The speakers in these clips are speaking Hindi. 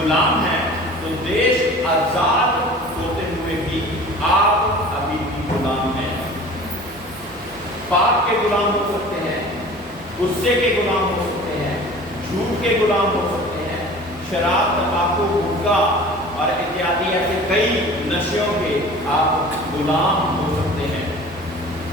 गुलाम हैं, तो देश आजाद होते हुए भी आप अभी भी गुलाम हैं। पाप के गुलाम हो सकते हैं, गुस्से के गुलाम हो सकते हैं, झूठ के गुलाम हो सकते हैं, शराब, तंबाकू, गुटखा और इत्यादि ऐसे कई नशों के आप गुलाम हो सकते हैं।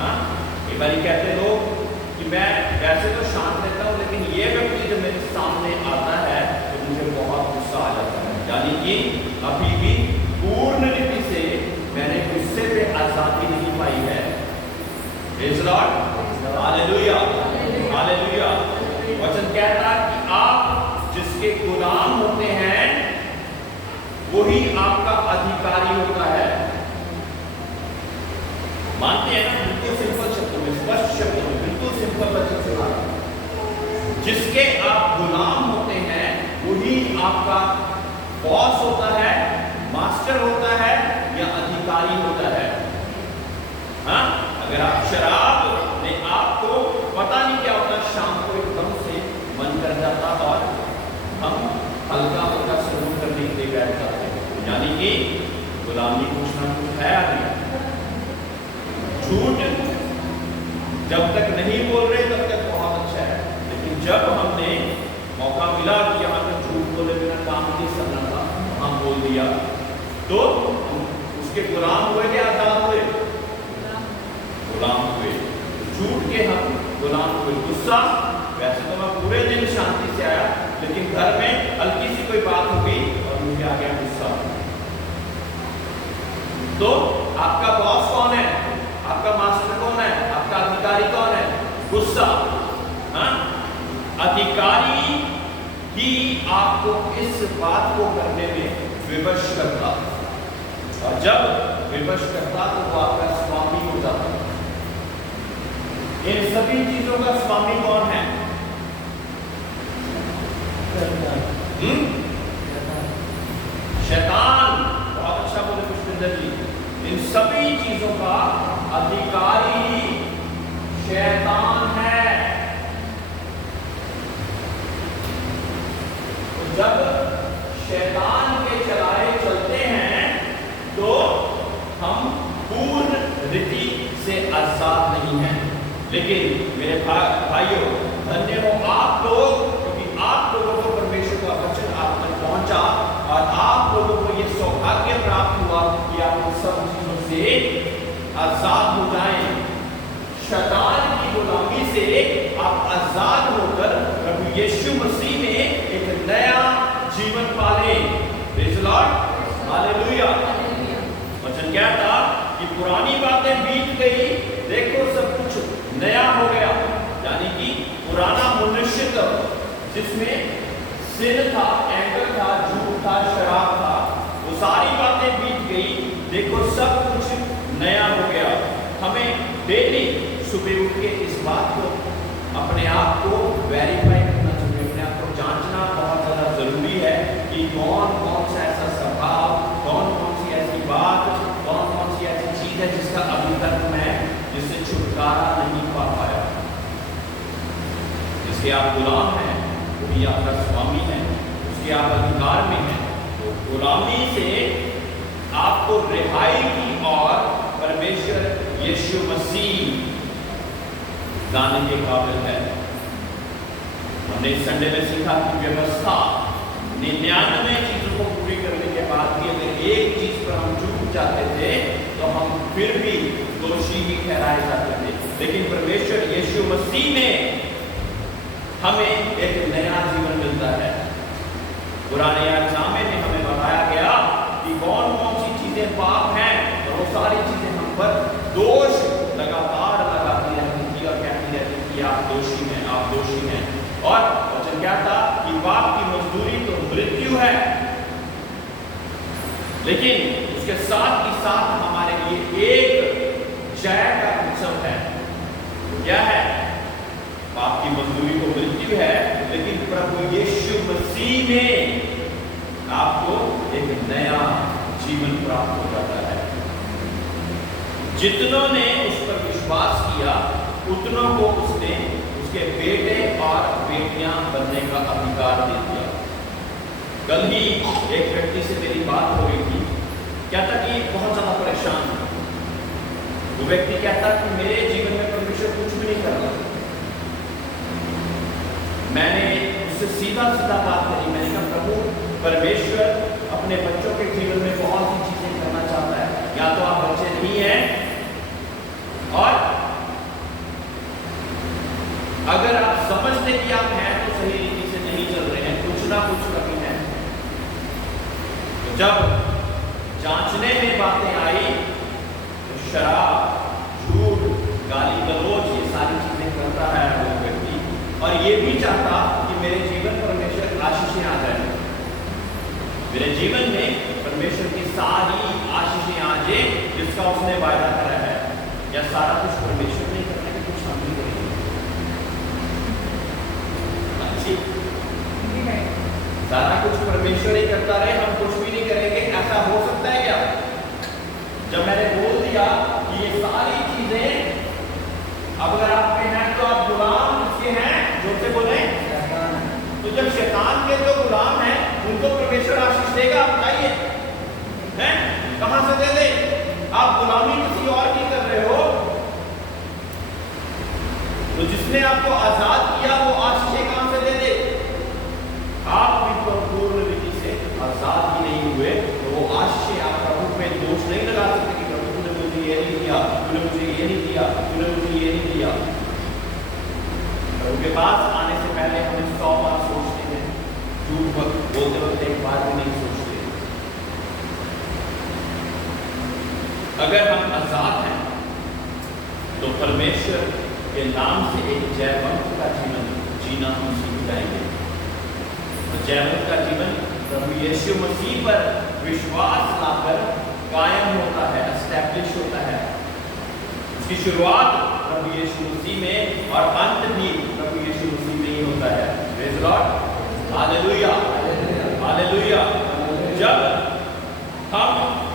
हाँ, एक बार कहते लोग कि मैं वैसे तो शांत रहता हूं, लेकिन ये व्यक्ति जब मेरे सामने आता है तो मुझे बहुत गुस्सा आ जाता है। यानी कि अभी भी पूर्ण रीति से मैंने गुस्से पे आजादी नहीं पाई है। Praise Lord, hallelujah, hallelujah. वचन कहता है कि आप जिसके गुलाम होते हैं वही आपका अधिकारी होता है। मानते हैं ना? बिल्कुल सिंपल शब्दों में, स्पष्ट शब्दों में, बिल्कुल सिंपल वचन से बात। जिसके आप गुलाम होते हैं वही आपका बॉस होता है, मास्टर होता है या अधिकारी होता है। हाँ, अगर आप शराब ने आपको पता नहीं क्या होता, शाम को एकदम से मन कर जाता और हम हल्का हल्का सलूट करने के लिए बैठ जाते हैं, यानी कि गुलामी कुछ ना कुछ है अभी। झूठ जब तक नहीं बोल रहे तब तक बहुत अच्छा है, लेकिन जब हमने मौका मिला कि यहाँ पर झूठ बोले बिना काम नहीं करना था, वहां बोल दिया, तो उसके गुलाम हुए या आजाद हुए? गुलाम हुए। झूठ के हम गुलाम हुए। गुस्सा, वैसे तो मैं पूरे दिन शांति से आया, लेकिन घर में हल्की सी कोई बात हो गई और मुझे आ गया गुस्सा। तो आपका बॉस कौन है? आपका मास्टर कौन है? आपका अधिकारी कौन है? गुस्सा। हाँ, अधिकारी ही आपको इस बात को करने में विवश करता, और जब विवश करता तो वो आपका स्वामी हो जाता। इन सभी चीजों का स्वामी कौन है? शैतान। बहुत अच्छा बोले पुष्पिंदर जी। इन सभी चीजों का अधिकारी शैतान है। तो जब शैतान के चलाए चलते हैं तो हम पूर्ण रीति से आजाद नहीं हैं। लेकिन मेरे भाइयों, धन्य हो आप लोग, क्योंकि आप लोगों को परमेश्वर का वचन आप तक पहुंचा और आप लोगों को यह सौभाग्य प्राप्त हुआ कि आप उन सब चीजों से आजाद हो जाएं। शैतान की गुलामी से आप आजाद होकर प्रभु यीशु मसीह में एक नया जीवन पालें। Praise the Lord, hallelujah. वचन क्या था कि पुरानी बातें बीत गई, देखो सब कुछ नया हो गया। यानी कि पुराना मनुष्य जिसमें सिन था, एंगर था, झूठ था, शराब था, वो सारी बातें बीत गई, देखो सब कुछ नया हो गया। हमें डेली सुबह उठ के इस बात को, अपने आप को वेरीफाई करना चाहिए, अपने आप को जांचना बहुत ज़्यादा जरूरी है कि कौन कौन सा ऐसा स्वभाव, कौन कौन सी ऐसी बात, कौन कौन सी ऐसी चीज है जिसका अभी तक मैं जिससे छुटकारा नहीं पा पाया। जिसके आप गुलाम हैं वही आपका स्वामी है, उसके आप अधिकार में हैं। तो गुलामी से आपको रिहाई की और परमेश्वर यीशु मसीह लाने के काबिल है। हमने संडे में सीखा कि व्यवस्था 99 चीजों को पूरी करने के बाद भी अगर एक चीज पर हम चूक जाते थे तो हम फिर भी दोषी ही ठहराए जाते थे। लेकिन परमेश्वर यीशु मसीह में हमें एक नया जीवन मिलता है। पुराने याजनामे में हमें बताया गया कि कौन कौन सी चीजें पाप हैं, और वो सारी चीजें हम पर दोष लगातार लगाती रहती थी और कहती रहती थी आप दोषी हैं, आप दोषी हैं। और वचन क्या था कि पाप की मजदूरी तो मृत्यु है, लेकिन उसके साथ ही साथ हमारे लिए एक जय का उत्सव है। क्या है? पाप की मजदूरी तो मृत्यु है, लेकिन प्रभु यीशु मसीह में आपको एक नया जीवन प्राप्त हो जाता है। जितनों ने उस पर विश्वास किया उतनों को उसने उसके बेटे और बेटियां बनने का अधिकार दे दिया। कल ही एक व्यक्ति से मेरी बात हो रही थी, कहता कि बहुत ज्यादा परेशान है। वो व्यक्ति कहता कि मेरे जीवन में परमेश्वर कुछ भी नहीं कर रहा। मैंने उससे सीधा सीधा बात करी, मैंने कहा प्रभु परमेश्वर अपने बच्चों के जीवन में बहुत सी चीजें करना चाहता है। या तो आप बच्चे नहीं हैं, और अगर आप समझते कि आप हैं तो सही रीति से नहीं चल रहे हैं, कुछ ना कुछ कमी है। तो जब जांचने में बातें आई तो शराब, झूठ, गाली गलौज, ये सारी चीजें करता है वो व्यक्ति, और ये भी चाहता कि मेरे जीवन परमेश्वर आशीषें आ जाए, मेरे जीवन में परमेश्वर की सारी आशीषें आ जाए जिसका उसने वायदा करा है। या सारा कुछ परमेश्वर नहीं करना कि कुछ हम नहीं करेंगे। सारा कुछ परमेश्वर ही करता रहे, हम कुछ भी नहीं करेंगे, ऐसा हो सकता है क्या? जब मैंने बोल दिया कि ये सारी चीजें अब अगर आप पे हैं तो आप गुलाम किसके हैं? जो से बोले तो जब शैतान के जो गुलाम हैं उनको परमेश्वर आशीष देगा? बताइए, हैं? कहां से दे दे? आप गुलामी किसी और की कर रहे हो, तो जिसने आपको आजाद किया वो आशीषें कहां से दे दे? आप भी तो पूर्ण रीति से आजाद ही नहीं हुए, तो वो आशीषें आप प्रभु पे दोष नहीं लगा सकते कि प्रभु तूने मुझे ये नहीं दिया, तूने मुझे ये नहीं दिया, तूने मुझे ये नहीं दिया। प्रभु के पास आने से पहले हमें 100 बार सोचते हैं, झूठ बोलते वक्त एक बार भी नहीं सोचते। अगर हम आजाद हैं तो परमेश्वर के नाम से एक जयवंत का जीवन जीना हम सीख जाएंगे। जयवंत का जीवन प्रभु यीशु मसीह पर विश्वास लाकर कायम होता है, एस्टैब्लिश होता है। उसकी शुरुआत प्रभु यीशु मसीह में और अंत भी प्रभु यीशु मसीह में ही होता है। Praise the Lord, hallelujah, hallelujah. जब हम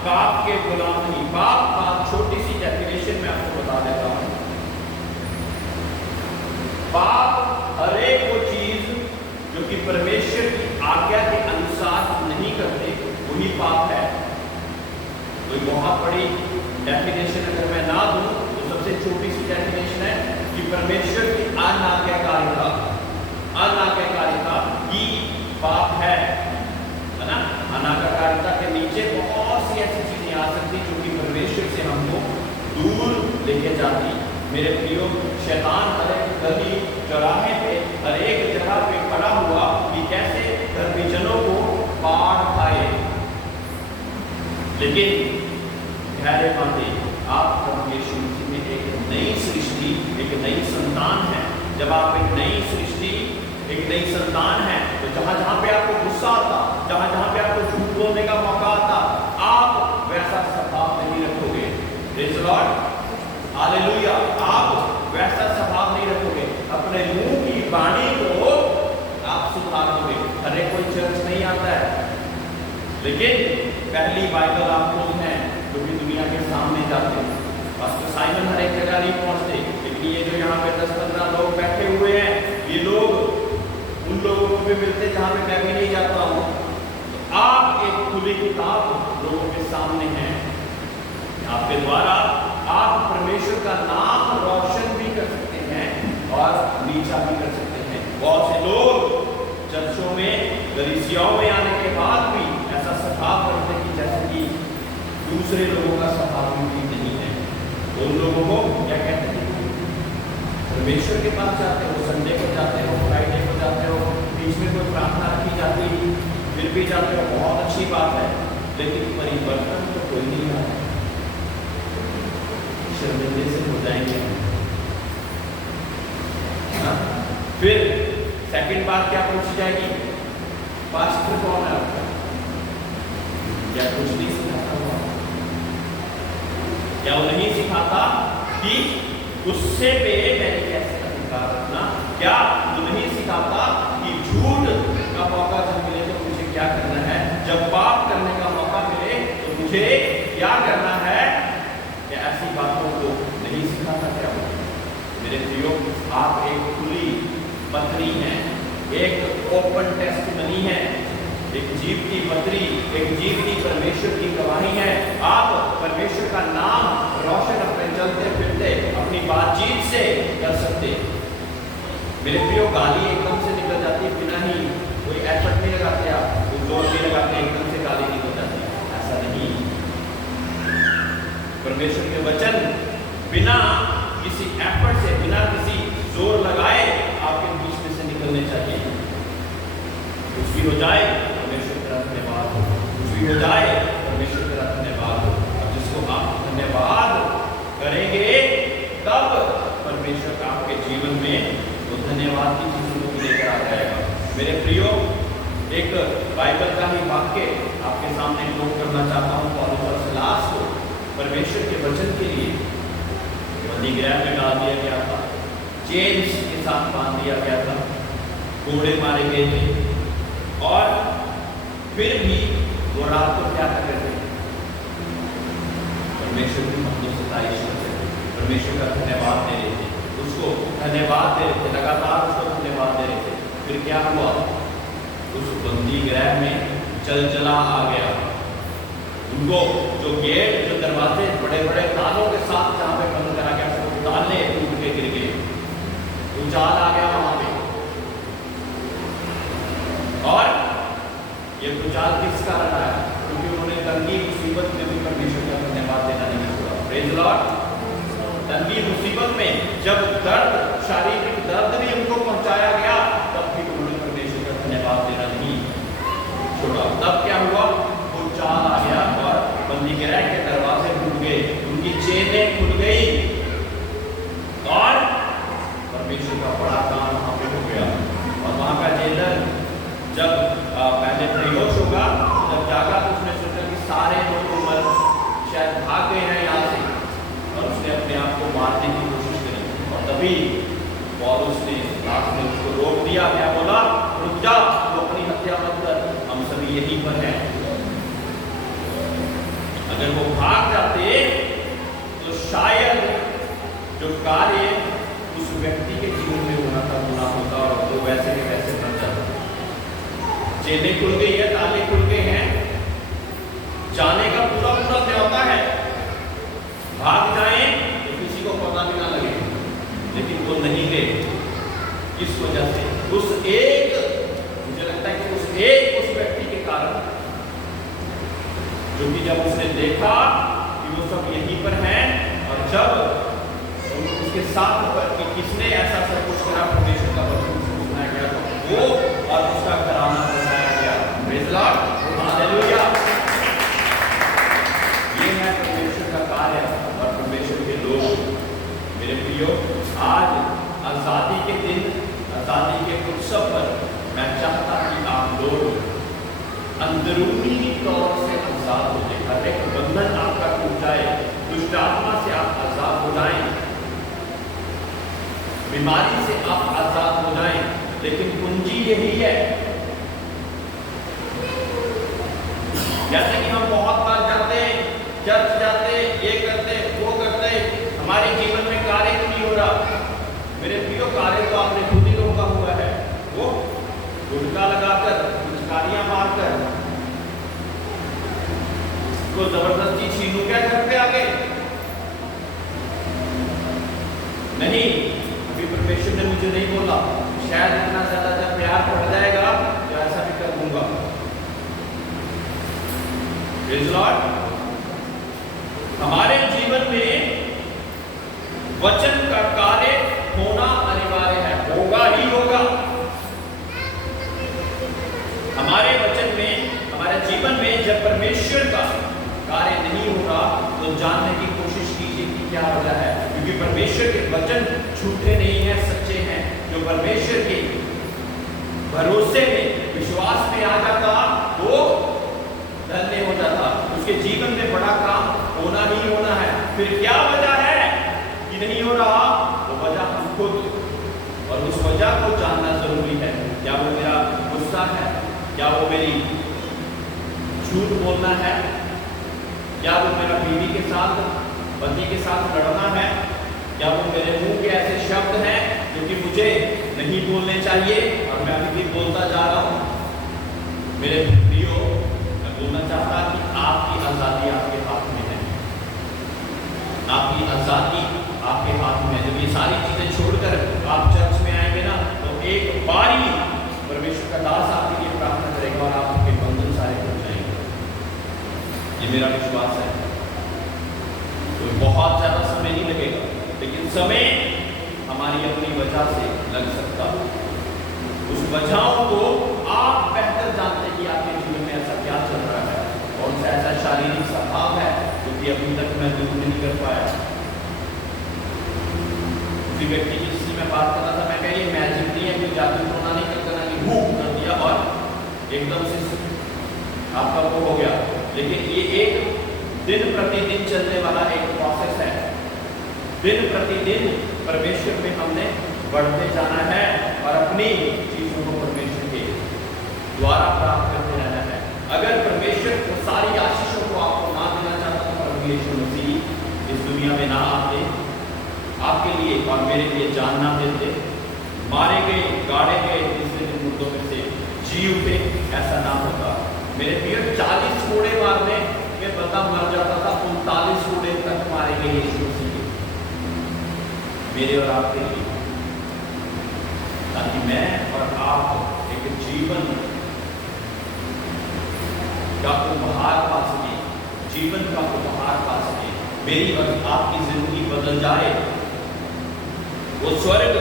पाप के गुलाम नहीं, पाप छोटी सी डेफिनेशन में आपको बता देता हूं। पाप हर एक वो चीज जो कि परमेश्वर की आज्ञा के अनुसार नहीं करते वही पाप है। कोई बहुत बड़ी डेफिनेशन अगर मैं ना दूं तो सबसे छोटी सी डेफिनेशन है कि परमेश्वर की अनाज्ञाकारिता, अनाज्ञाकारिता ही पाप है ना। अनाज्ञाकारिता के नीचे बहुत सी ऐसी चीजें आ सकती जो कि परमेश्वर से हमको दूर लेके जाती। मेरे प्रियो, शैतान हर एक गली चौराहे पे हर एक जगह पे खड़ा हुआ कि कैसे धर्मीजनों को पार खाए। लेकिन धैर्य बांधे, आप प्रभु यीशु मसीह में एक नई सृष्टि, एक नई संतान है। जब आप एक नई सृष्टि, एक नई संतान है, तो जहां जहां पे आपको गुस्सा आता, जहां जहां पे आपको झूठ बोलने का मौका आता, आप वैसा स्वभाव नहीं रखोगे। Praise the Lord, hallelujah. आप वैसा स्वभाव नहीं रखोगे, अपने मुंह की वाणी को आप सुधारोगे। हर एक कोई चर्च नहीं आता है, लेकिन पहली बाइबल आप लोग हैं जो भी दुनिया के सामने जाते हैं। पास्टर साइमन हर एक जगह नहीं पहुंचते, लेकिन ये जो यहाँ पे 10-15 लोग बैठे हुए हैं, ये लोग उन लोगों को भी मिलते जहाँ पे मैं भी नहीं जाता हूँ। तो आप एक खुली किताब लोगों के सामने हैं। आपके द्वारा आप परमेश्वर का नाम रोशन भी कर सकते हैं और नीचा भी कर सकते हैं। बहुत से लोग चर्चों में, कलीसियाओं में आने के बाद भी ऐसा स्वभाव करते हैं कि जैसे कि दूसरे लोगों का स्वभाव भी नहीं है। उन लोगों को क्या कहते हैं? परमेश्वर के पास जाते हो, संडे को जाते हो, फ्राइडे को जाते हो, बीच में कोई प्रार्थना रखी जाती, फिर भी जाते हो, बहुत अच्छी बात है, लेकिन परिवर्तन तो कोई नहीं आता। शर्मिंदे से हो जाएंगे। फिर सेकंड बात क्या पूछी जाएगी? पास्टर कौन है आपका? क्या कुछ नहीं सिखाता हुआ? क्या वो नहीं सिखाता कि गुस्से पे मैंने कैसे अधिकार रखना? क्या वो नहीं सिखाता कि झूठ का मौका जब मिले तो मुझे क्या करना है? जब पाप करने का मौका मिले तो मुझे क्या करना है? क्या ऐसी बातों को नहीं सिखाता क्या? मेरे प्रियो, आप एक खुली पत्री हैं, एक ओपन टेस्टमनी है, एक जीवती पत्री, एक जीवती परमेश्वर की गवाही है। आप परमेश्वर का नाम रोशन अपने चलते फिरते अपनी बातचीत से कर सकते। मेरे प्रियो, गाली एकदम से निकल जाती है, बिना ही कोई एफर्ट नहीं लगाते, आप कोई जोर नहीं लगाते, एकदम से गाली निकल जाती है, ऐसा नहीं। परमेश्वर के वचन बिना किसी एफर्ट से, बिना किसी जोर लगाए आपके बीच में से निकलने चाहिए। कुछ भी हो जाए परमेश्वर का धन्यवाद हो, कुछ भी हो जाए परमेश्वर का धन्यवाद हो। अब जिसको आप धन्यवाद करेंगे तब परमेश्वर आपके जीवन में तो धन्यवाद की चीजों को लेकर आ जाएगा। मेरे प्रियो, एक बाइबल का ही वाक्य आपके सामने नोट करना चाहता हूँ। पौलुस और सिलास को परमेश्वर के वचन के लिए बंदीगृह में डाल दिया गया था, चेन्स के साथ बांध दिया गया था, कोड़े मारे गए थे, और फिर भी वो रात को क्या कर रहे थे? परमेश्वर की मदद से तारीफ करते थे, परमेश्वर का धन्यवाद दे रहे थे, उसको धन्यवाद दे रहे थे, लगातार उसको धन्यवाद दे रहे थे। फिर क्या हुआ? उस बंदीगृह में जलजला आ गया। उनको जो गेट, जो दरवाजे बड़े बड़े तालों के साथ जहां पे बंद करा गया, उसको ताले टूट के गिर गए, उजाल आ गया वहां पे। और ये उजाल किस कारण आया? क्योंकि उन्होंने तंगी मुसीबत में भी परमेश्वर का धन्यवाद देना नहीं छोड़ा। Praise Lord. तंगी मुसीबत में जब दर्द, शारीरिक दर्द भी उनको पहुंचाया गया, तब भी उन्होंने परमेश्वर का धन्यवाद देना नहीं छोड़ा। तब क्या हुआ? वो चाल आ गया और बंदीगृह के दरवाजे खुल गए, उनकी चेनें खुल गई, और परमेश्वर का बड़ा काम वहां पे हो गया। और वहां का जेलर जब पहले बेहोश होगा, जब जागा तो उसने सोचा कि सारे लोग मर शायद भाग गए हैं यहाँ से, और उसने अपने आप को मारने की कोशिश करी। और तभी पौलुस ने लास्ट में उसको रोक दिया। क्या बोला? रुक जा, तो अपनी हत्या मत कर, हम सभी यहीं पर हैं। अगर वो भाग जाते तो शायद जो कार्य उस व्यक्ति के जीवन में होना था होना होता, और वो वैसे के वैसे बन जाता। जेलें खुल गई है, ताले खुल गए हैं, जाने का पूरा पूरा न्योता है, भाग जाएं तो किसी को पता भी ना लगे, लेकिन वो नहीं गए। किस वजह से? उस एक, मुझे लगता है कि उस व्यक्ति के कारण, जो कि जब उसने देखा कि वो सब यहीं पर हैं, और जब उसके साथ पर कि किसने ऐसा सब कुछ करा, परमेश्वर का वचन सुनाया गया, तो वो और उसका घराना बनाया गया। Praise Lord, hallelujah. ये है परमेश्वर का कार्य और परमेश्वर के लोग। मेरे प्रियो, आज आजादी के दिन, आजादी के उत्सव पर मैं चाहता कि आप लोग अंदरूनी तौर से आजाद हो जाए, हर एक बंधन आपका टूट जाए, दुष्ट आत्मा से आप आजाद हो जाएं, बीमारी से आप आजाद हो जाएं। लेकिन कुंजी यही है, जैसे कि हम बहुत बार जाते, चर्च जाते, ये करते, वो करते, हमारे जीवन में कार्य नहीं हो रहा। मेरे प्रियो, कार्य तो आपने खुद ही रोका हुआ है। वो गुटका लगाकर, पिचकारियां मारकर, तो जबरदस्ती छीनू क्या करते आगे? नहीं, अभी परमेश्वर ने मुझे नहीं बोला, शायद इतना ज्यादा जब प्यार पड़ जाएगा तो ऐसा भी कर दूंगा। Praise Lord. हमारे जीवन में वचन का कार्य होना अनिवार्य है, होगा ही होगा। हमारे वचन में, हमारे जीवन में जब परमेश्वर का कार्य नहीं होगा, तो जानने की कोशिश कीजिए कि क्या वजह है। क्योंकि परमेश्वर के वचन झूठे नहीं हैं, सच्चे हैं। जो परमेश्वर के भरोसे में, विश्वास में आ जाता, वो धन्य हो जाता। उसके जीवन में बड़ा काम होना ही होना है। फिर क्या वजह है कि नहीं हो रहा? वो वजह हम खुद, और उस वजह को जानना जरूरी है। क्या वो मेरा गुस्सा है? क्या वो मेरी झूठ बोलना है? क्या वो मेरा बीवी के साथ, पति के साथ लड़ना है? क्या वो मेरे मुंह के ऐसे शब्द हैं जो कि मुझे नहीं बोलने चाहिए और मैं अभी भी बोलता जा रहा हूं? मेरे ये मेरा विश्वास है। तो बहुत ज्यादा समय नहीं लगेगा, लेकिन समय हमारी अपनी वजह से लग सकता। उस वजहों को आप बेहतर जानते हैं कि आपके जीवन में ऐसा क्या चल रहा है, कौन सा ऐसा शारीरिक स्वभाव है जो कि अभी तक मैं दूर नहीं कर पाया। किसी व्यक्ति की जिससे मैं बात कर रहा था, मैं कह ये मैजिक नहीं है, कोई जादू टोना नहीं करता ना कि भूख कर दिया और एकदम से आपका वो हो गया। लेकिन ये एक दिन प्रतिदिन चलने वाला एक प्रोसेस है। दिन प्रतिदिन परमेश्वर में हमने बढ़ते जाना है और अपनी चीजों को परमेश्वर के द्वारा प्राप्त करते रहना है। अगर परमेश्वर को सारी आशीषों को आपको ना देना चाहता तो प्रभु यीशु मसीह इस दुनिया में ना आते, आपके लिए और मेरे लिए जान ना देते, मारे गए, गाड़े गए, तीसरे दिन मुर्दों में से जी उठे, ऐसा ना होता। मेरे प्रिय 40 कोड़े मारने में बंदा मर जाता था, 39 कोड़े तक मारे गए यीशु मसीह मेरे और आपके लिए, ताकि मैं और आप एक जीवन का उपहार पा सके, जीवन का उपहार पा सके, मेरी और आपकी जिंदगी बदल जाए। वो स्वर्ग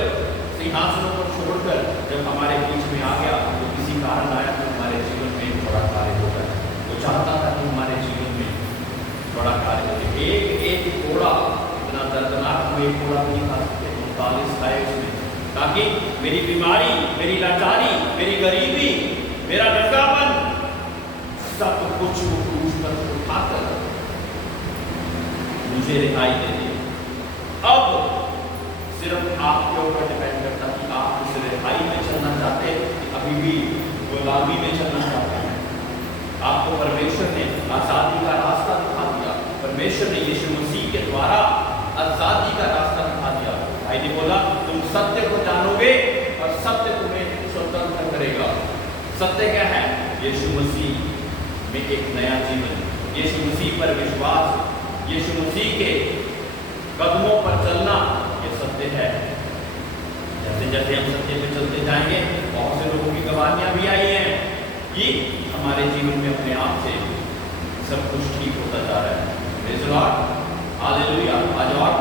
सिंहासनों को छोड़कर जब हमारे बीच में आ गया तो किसी कारण आया तो हमारे जीवन में बड़ा कार्य होगा। वो चाहता था कि हमारे जीवन में बड़ा कार्य हो। एक कोड़ा इतना दर्दनाक, हुए कोड़ा नहीं खा सकते, 39 खाए उसने, ताकि मेरी बीमारी, मेरी लाचारी, मेरी गरीबी, मेरा नंगापन, सब कुछ वो क्रूस पर उठाकर मुझे रिहाई दे दे। अब सिर्फ आपके ऊपर डिपेंड करता कि आप उस रिहाई में चलना चाहते हैं कि अभी भी गुलामी में चलना चाहते हैं। आपको परमेश्वर ने आजादी का रास्ता दिखा दिया। परमेश्वर ने यीशु मसीह के द्वारा आजादी का रास्ता दिखा दिया। भाई ने बोला तुम सत्य को जानोगे और सत्य तुम्हें स्वतंत्र करेगा। सत्य क्या है? यीशु मसीह में एक नया जीवन, यीशु मसीह पर विश्वास, यीशु मसीह के कदमों पर चलना, ये सत्य है। जैसे जैसे हम सत्य पे चलते जाएंगे, बहुत से लोगों की गवाहियां भी आई हैं कि हमारे जीवन में अपने आप से सब कुछ ठीक होता जा रहा है। Praise the Lord, hallelujah. आज और